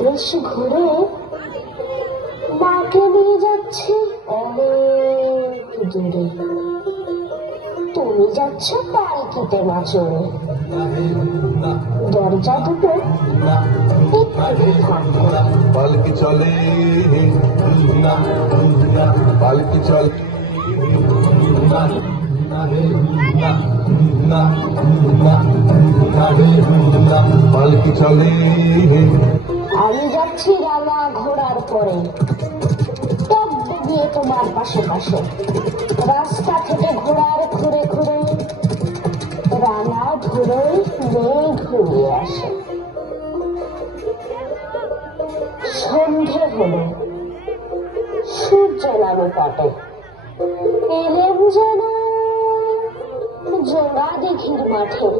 দেশ ঘুরে মাকে নিয়ে যাচ্ছে অনেক দূরে। তুমি যাচ্ছ পালকিতে মাচড়ে, দরজা দুটো পালকি চলে, পালকি চলে, পালকি চলে। আমি যাচ্ছি রানা ঘোড়ার পরে, টপ ডুবিয়ে তোমার পাশে পাশে। রাস্তা থেকে ঘোড়ার ঘুরে ঘুরে রানা ধরে মেঘ ঘুরিয়ে আসে। সন্ধে হলো, সূর্য নামে কাটে। এলেম যেন জোড়া দিঘির মাঠে,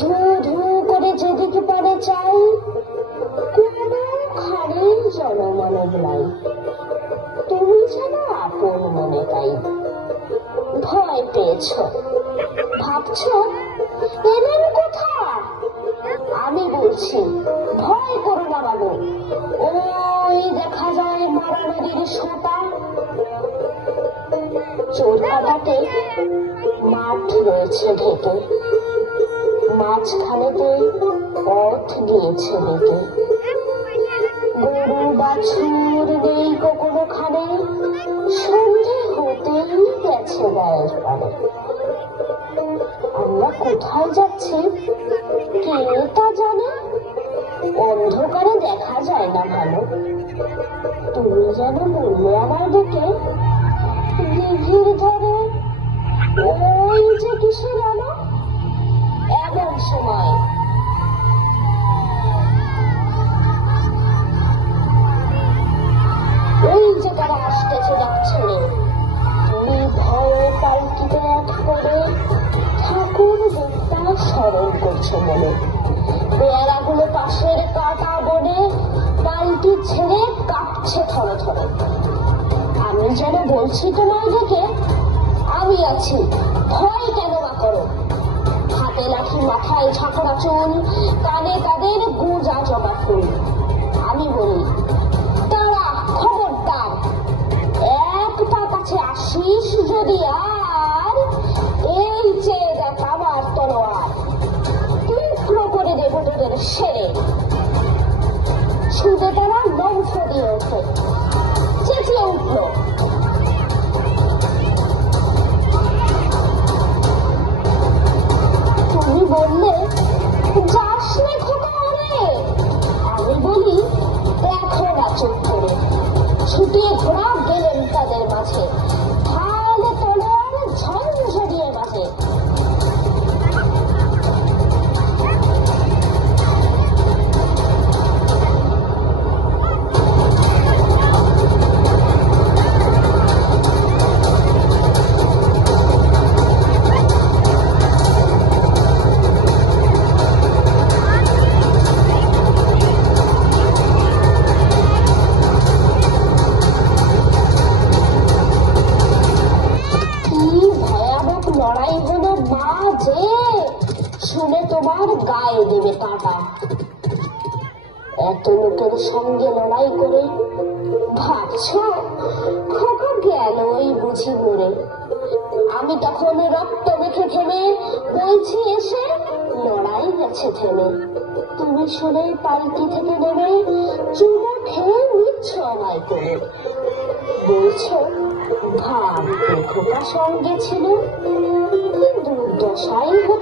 ধু ধু করে যেদিকে পারে চাই, কোনোখানে জনমানব নাই। তুমি যেন আপন মনে তাই। ভয় পেয়েছ, ভাবছ এলেন কোথা? আমি বলছি ভয় করো না বাবু, ওই দেখা যায় মরা নদীর সোঁটা। চোরকাটাতে মাঠ রয়েছে ঢেকে, মাঝখানেতে পথ দিয়েছে ডেকে। গরু বাছুর নেই কোনোখানে, সন্ধে হতেই গেছে গায়ের পারে। আমরা কোথায় যাচ্ছি কে তা জানে, অন্ধকারে দেখা যায় না ভালো। তুমি যেন বললে আমার দিকে, দিঘির ধারে ওই যে কিসে গেল এমন সময়। ওই যে তারা আসতেছে ডাক ছেড়ে। তুমি ভয়ে পালকিতে এক করে ঠাকুর দেবতা স্মরণ করছো মনে। পেয়ারাগুলো পাশের কাটা বনে পালকি ছেড়ে কাঁপছে থরে থরে। আমি যেন বলছি তোমায় দেখে, আমি আছি, ভয় কেন বা করো। হাতে লাঠি, মাথায় ঝাঁকড়া চুল, কানে তাদের গুঁজা জবা ফুল। আমি বলি তারা খবরদার, এক পা কাছে আসিস যদি আর, এই চেয়ে দেখ আমার তলোয়ার, টুকরো করে দেবো তোদের সেরে। শুধু তারা বংশ দিয়ে ওঠে, চেঁচিয়ে উঠল তুমি বললে যাস না খোকা ওরে। আমি বলি দেখো না চোখ করে, ছুটিয়ে ঘোড়া গেলেন তাদের মাঝে, ঢাল তলোয়ার ঝঞ্ঝরিয়ে বাজে। শুনে তোমার গায়ে দেবে কাঁটা। এত লোকের সঙ্গে লড়াই করে ভাবছ খোকা গেল ওই বুঝি মরে। আমি তখন রক্ত মেখে থেমে বলছি এসে, লড়াই গেছে থেমে। তুমি শুনে পালকি থেকে নেমে চুমো খেয়ে নিচ্ছ আমায় করে। বলছো ভাব খোকা সঙ্গে ছিল, দুর্দশাই হতো